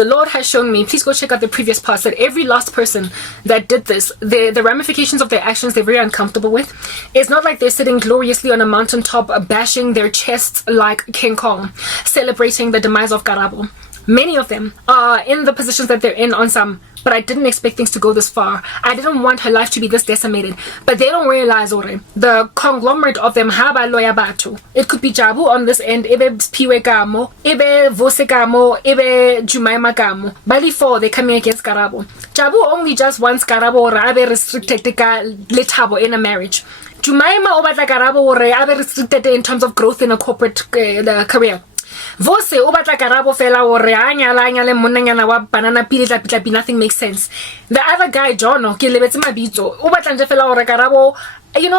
The Lord has shown me, please go check out the previous parts, that every last person that did this, the ramifications of their actions they're very uncomfortable with. It's not like they're sitting gloriously on a mountaintop, bashing their chests like King Kong, celebrating the demise of Karabo. Many of them are in the positions that they're in on some, but I didn't expect things to go this far. I didn't want her life to be this decimated. But they don't realize, the conglomerate of them, haba loya batu. It could be Jabu on this end, ebe Piwe Gamo, ebe Vose Gamo, ebe Jumaima Gamo. Bali 4, they coming against Karabo. Jabu only just wants Karabo or abe restricted letabo in a marriage. Jumaima obatla Karabo or abe restricted in terms of growth in a corporate career. Vose o batla Karabo fela o re anyala le monanyana wa banana pili tlapi, nothing makes sense. The other guy Jono ke lebetse mabitso o batla nje fela o re Karabo,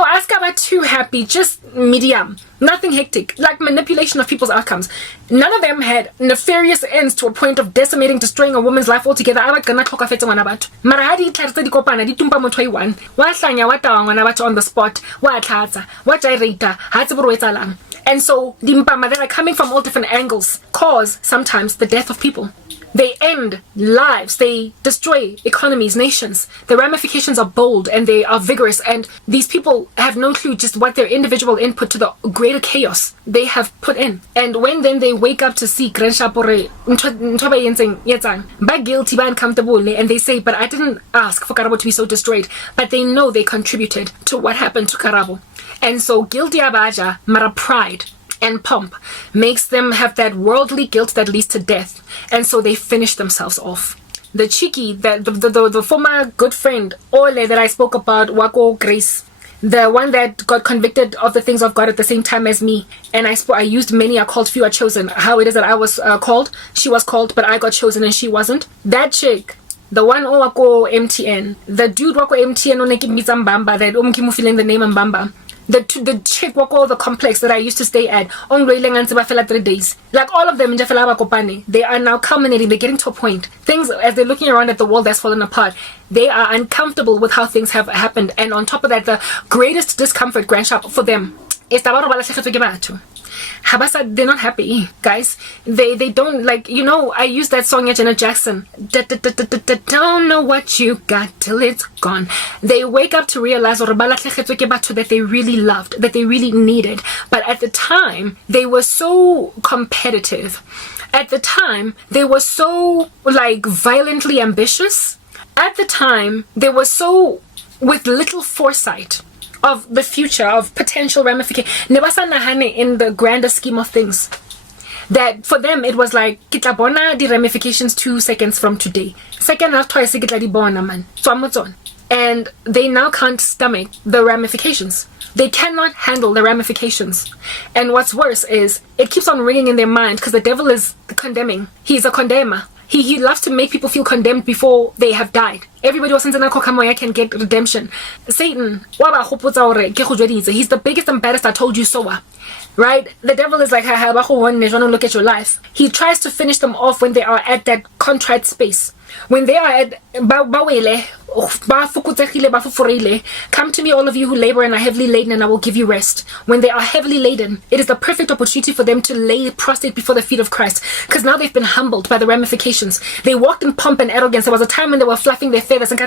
ask about too happy, just medium, nothing hectic, like manipulation of people's outcomes. None of them had nefarious ends to a point of decimating, destroying a woman's life altogether. Mara hadi itlharitse di kopana di tumpa motho iwan wa hlanya wa tawa ngwana batho on the spot wa tlatsa wa jairata ha tse boro etsalang. And so the mpama that are coming from all different angles cause sometimes the death of people. They end lives, they destroy economies, nations. The ramifications are bold and they are vigorous, and these people have no clue just what their individual input to the greater chaos they have put in. And when then they wake up to see ba guilty, ba uncomfortable, and they say, but I didn't ask for Karabo to be so destroyed, but they know they contributed to what happened to Karabo. And so guilty abaja, mara pride and pomp makes them have that worldly guilt that leads to death, and so they finish themselves off. The cheeky, the former good friend Ole that I spoke about, Wako Grace, the one that got convicted of the things of God at the same time as me, and I used many are called, few are chosen. How it is that I was called, she was called, but I got chosen and she wasn't. That chick, the one Wako MTN, the dude Wako MTN Mbamba, that feeling the name Mbamba. The chick Wako the complex that I used to stay at, 3 days. Like all of them, they are now culminating, they're getting to a point. Things, as they're looking around at the world that's fallen apart, they are uncomfortable with how things have happened. And on top of that, the greatest discomfort, grandshop, for them is Habasa, they're not happy, guys. They don't, like, I used that song at Janet Jackson. Don't know what you got till it's gone. They wake up to realize that they really loved, that they really needed. But at the time, they were so competitive. At the time, they were so, violently ambitious. At the time, they were so with little foresight of the future, of potential ramifications. In the grander scheme of things, that for them it was like kitlabona the ramifications 2 seconds from today. Second half twice kitlabona man. So and they now can't stomach the ramifications. They cannot handle the ramifications. And what's worse is it keeps on ringing in their mind because the devil is condemning. He's a condemner. He loves to make people feel condemned before they have died. Everybody was in Kokamoya can get redemption. Satan, he's the biggest and baddest, I told you so. Right? The devil is like, look at your life. He tries to finish them off when they are at that contrite space. When they are at come to me, all of you who labor and are heavily laden, and I will give you rest. When they are heavily laden, it is the perfect opportunity for them to lay prostrate before the feet of Christ, because now they've been humbled by the ramifications. They walked in pomp and arrogance. There was a time when they were fluffing their feathers and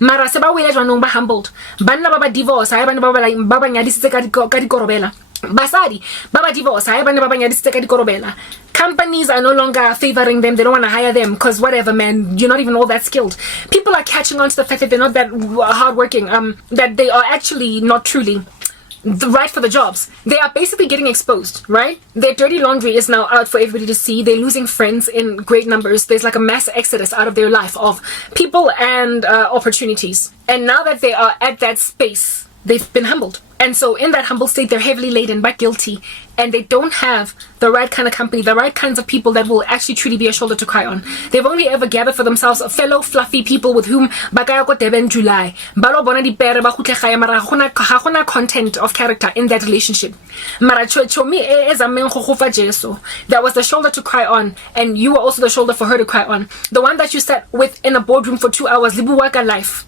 mara se ba wele jwanong ba humbled. Banna ba divorce, ha bana ba nyadisitse ka dikorobela. Basadi baba divorce, ha bana ba nyadisitse ka dikorobela. Companies are no longer favoring them. They don't want to hire them because whatever, man, you're not even all that skilled. People are catching on to the fact that they're not that hardworking, that they are actually not truly right for the jobs. They are basically getting exposed, right? Their dirty laundry is now out for everybody to see. They're losing friends in great numbers. There's like a mass exodus out of their life of people and opportunities. And now that they are at that space, they've been humbled. And so in that humble state, they're heavily laden but guilty. And they don't have the right kind of company, the right kinds of people that will actually truly be a shoulder to cry on. They've only ever gathered for themselves fellow fluffy people with whom July. Content of character in that relationship. That was the shoulder to cry on, and you were also the shoulder for her to cry on. The one that you sat with in a boardroom for 2 hours, life.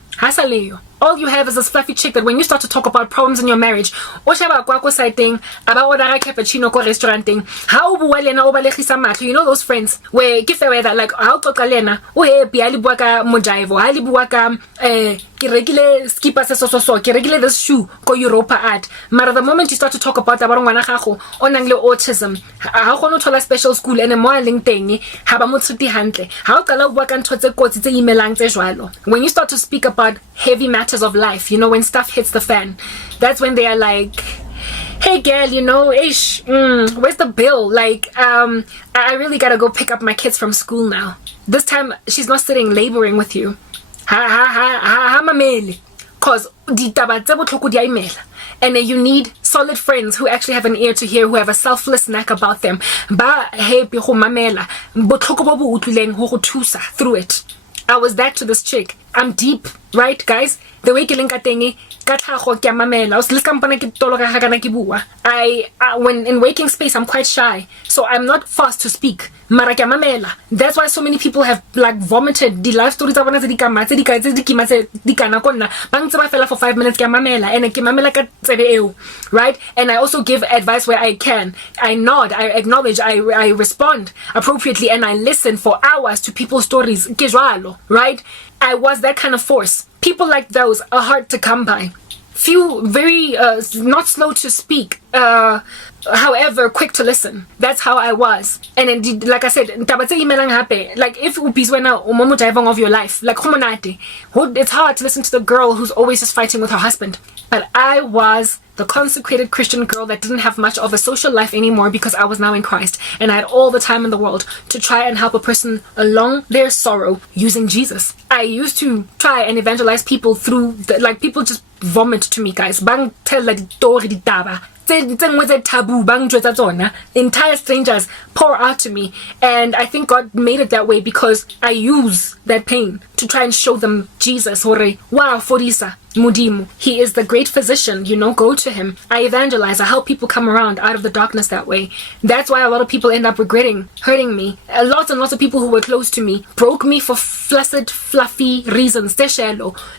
all you have is this fluffy chick that when you start to talk about problems in your marriage, o sheba kwa ko siting aba order cappuccino ko restauranting, how bua lena o balegisa matlo, you know those friends where ke fair that like how qoqa lena o happy ali bua ka mojaivo, ali bua ka ke rekile skipa se so ke rekile this shoe ko Europa at, mara the moment you start to talk about ba ngwana gago o nang le autism, ha go no thola special school ene mo a leng teng ha ba mo tshiti hantle, ha o qala o bua ka ntho tse kotsi tse imelang tse jwalo. When you start to speak about heavy matters of life, you know, when stuff hits the fan, that's when they are like, hey girl, you know, ish, where's the bill? Like, I really gotta go pick up my kids from school now. This time she's not sitting laboring with you. Ha mamele, cause ditaba tse botlhoko di a imela. And then you need solid friends who actually have an ear to hear, who have a selfless knack about them. Ba happy go mamela, botlhoko bo bo utlwileng go go thusa through it. I was that to this chick. I'm deep, right, guys? The way ke leng ka teng ka tlhago ke mamela, o se le kampana ke tologa ga kana ke bua. When in waking space I'm quite shy, so I'm not fast to speak. Mara ke mamela. That's why so many people have like vomited the life stories tsa bona tse di kama tse di ka tse di kima tse di kana konna bang tse ba fela for 5 minutes ke mamela, and ke mamela ka tsebe eo, right? And I also give advice where I can. I nod, I acknowledge, I respond appropriately, and I listen for hours to people's stories ke jwalo, right? I was that kind of force. People like those are hard to come by. Few, very not slow to speak, however quick to listen. That's how I was. And indeed, like I said, like if upis of your life, like it's hard to listen to the girl who's always just fighting with her husband. But I was the consecrated Christian girl that didn't have much of a social life anymore because I was now in Christ, and I had all the time in the world to try and help a person along their sorrow using Jesus. I used to try and evangelize people through like people just vomit to me, guys. Bang tell la ditori ditaba. Taboo, bang entire strangers pour out to me, and I think God made it that way because I use that pain to try and show them Jesus. Wow, Forisa Mudimu, he is the great physician, you know, go to him. I evangelize, I help people come around out of the darkness that way. That's why a lot of people end up regretting hurting me. Lots and lots of people who were close to me broke me for flaccid, fluffy reasons.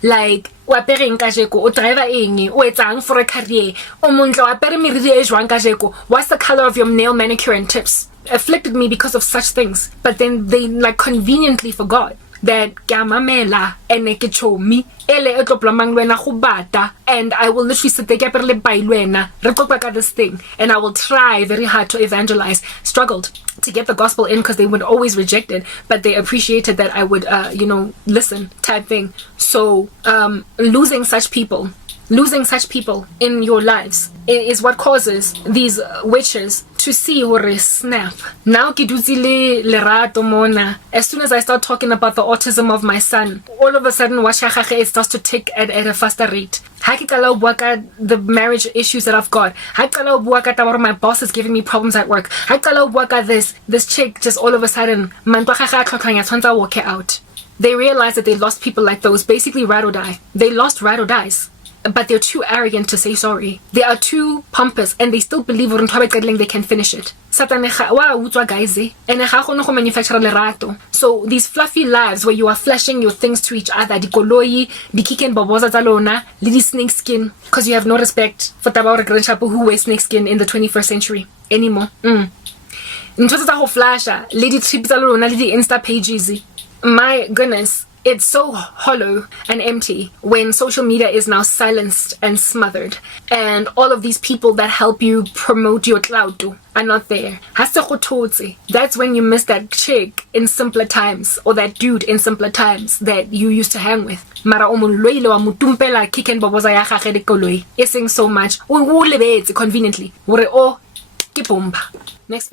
Like o apereng kajeko, o driver eng, o etsang for a career, o montla o apere meriri e jwang kajeko, what's the color of your nail manicure and tips? Afflicted me because of such things, but then they like conveniently forgot that gamamela ene ke chomi ele e tloplamang lwena go bata, and I will literally sit there ke apere le bai lwena re qoqa this thing, and I will try very hard to evangelize. Struggled to get the gospel in because they would always reject it, but they appreciated that I would you know, listen type thing. So losing such people in your lives is what causes these witches to see hore snap. Now ke dutse le lerato mona. As soon as I start talking about the autism of my son, all of a sudden it starts to tick at a faster rate. Ha ke qala ho bua ka the marriage issues that I've got, ha ke qala ho bua ka taba my boss is giving me problems at work, ha ke qala ho bua ka this chick just all of a sudden mantwa ga ga tlhotlhanya tshwantsa walk out. They realize that they lost people like those, basically ride or die. They lost ride or dies. But they're too arrogant to say sorry. They are too pompous, and they still believe they can finish it. So these fluffy lives where you are flashing your things to each other, di Boloi, di kiken boboza tsa lona, le di snake skin, because you have no respect for taba grandchapo who wears snake skin in the 21st century anymore. Ntho tsa go flasha, le di trips tsa lona, le di Insta pages. My goodness. It's so hollow and empty when social media is now silenced and smothered, and all of these people that help you promote your cloud are not there. That's when you miss that chick in simpler times, or that dude in simpler times that you used to hang with. Mara o molloile wa mutumpela kiken boboza ya gage de koloi. Ising so much. O lebetse conveniently. Hore o ke bomba. Next